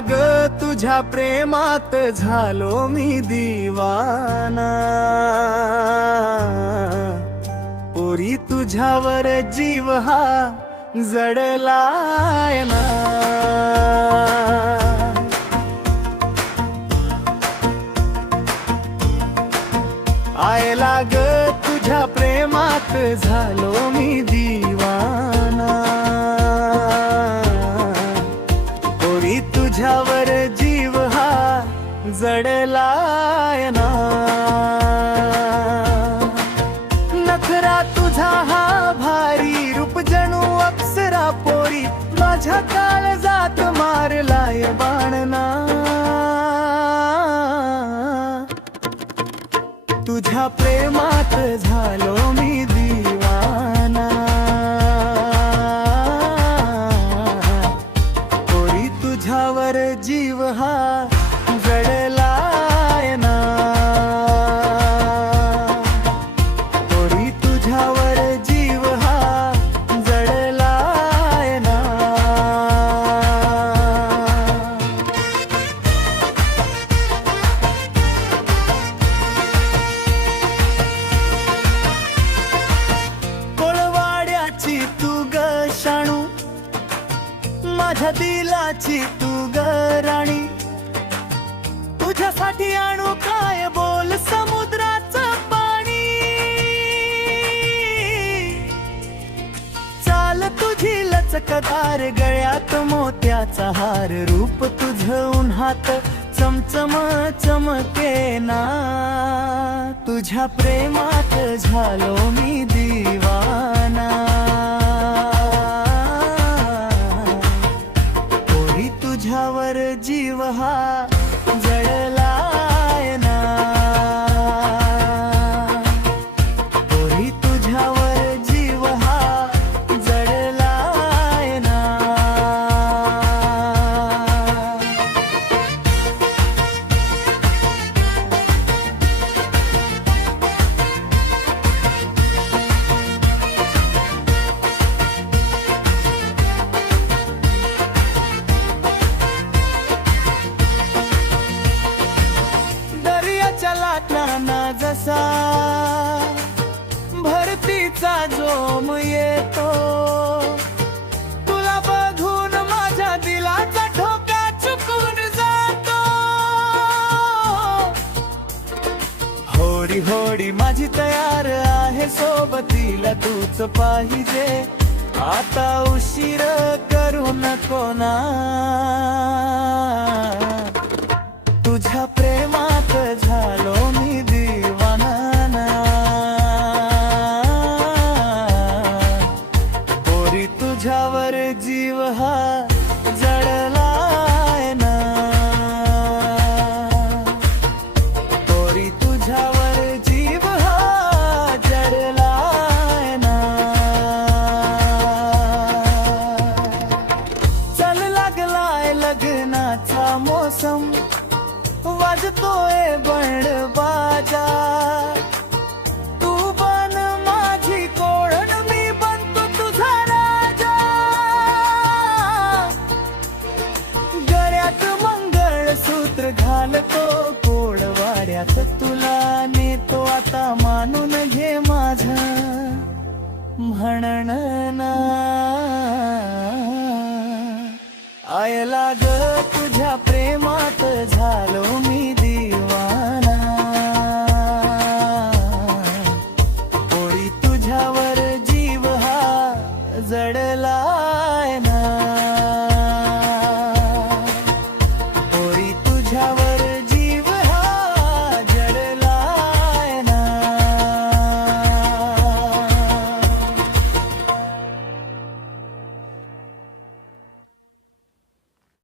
ग तुझ्या प्रेमात झालो मी दिवाना, पोरी तुझ्यावर जीव हा जडलाय ना. आयला ग तुझ्या प्रेमात झालो मी दिवाना, पोरी तुझ्यावर जीव हा जडलाय ना. नखरा तुझा हा भारी, रूप जणू अप्सरा पोरी, माझ्या काळजात मारलाय बाणना. तुझ्या प्रेमात झालो मी दिवाना, पोरी तुझ्यावर जीव हा जडलाय ना. पोरी तुझ्यावर जीव हा जडलाय ना. कोळवाड्याची तू ग शाणू, माझ्या दिलाची तू ग राणी, तुझ्यासाठी आणू काय बोल समुद्राचं पाणी. चाल तुझी लचकदार, गळ्यात मोत्याचा हार, रूप तुझं उन्हात चमचम चमकेना. तुझ्या प्रेमात झालो मी दिवाना, पोरी तुझ्यावर जीव हा जडलाय ना. पोरी तुझ्यावर जीव हा जडलाय ना. लाटणाना जसा भरतीचा जोम येतो, तुला बघून माझ्या दिलाचा ठोका चुकून जातो. होडी होडी माझी तयार आहे, सोबतीला तूच पाहिजे, आता उशीर करू नको ना. तुझ्या प्रेमात झालो मी दिवाना ना. पोरी तुझ्यावर जीव हा जडलाय ना. पोरी तुझ्यावर जीव हा जडलाय ना. चल लागलाय लग्नाचा मोसम, वाजतोय बंड बाजा, तू बन माझी कोळण, मी बनतो तुझा राजा. गळ्यात मंगळसूत्र घालतो, कोळवाड्यात तुला नेतो, आता मानून घे माझं म्हणण ना. आयला ग तुझ्या प्रेमात झालो मी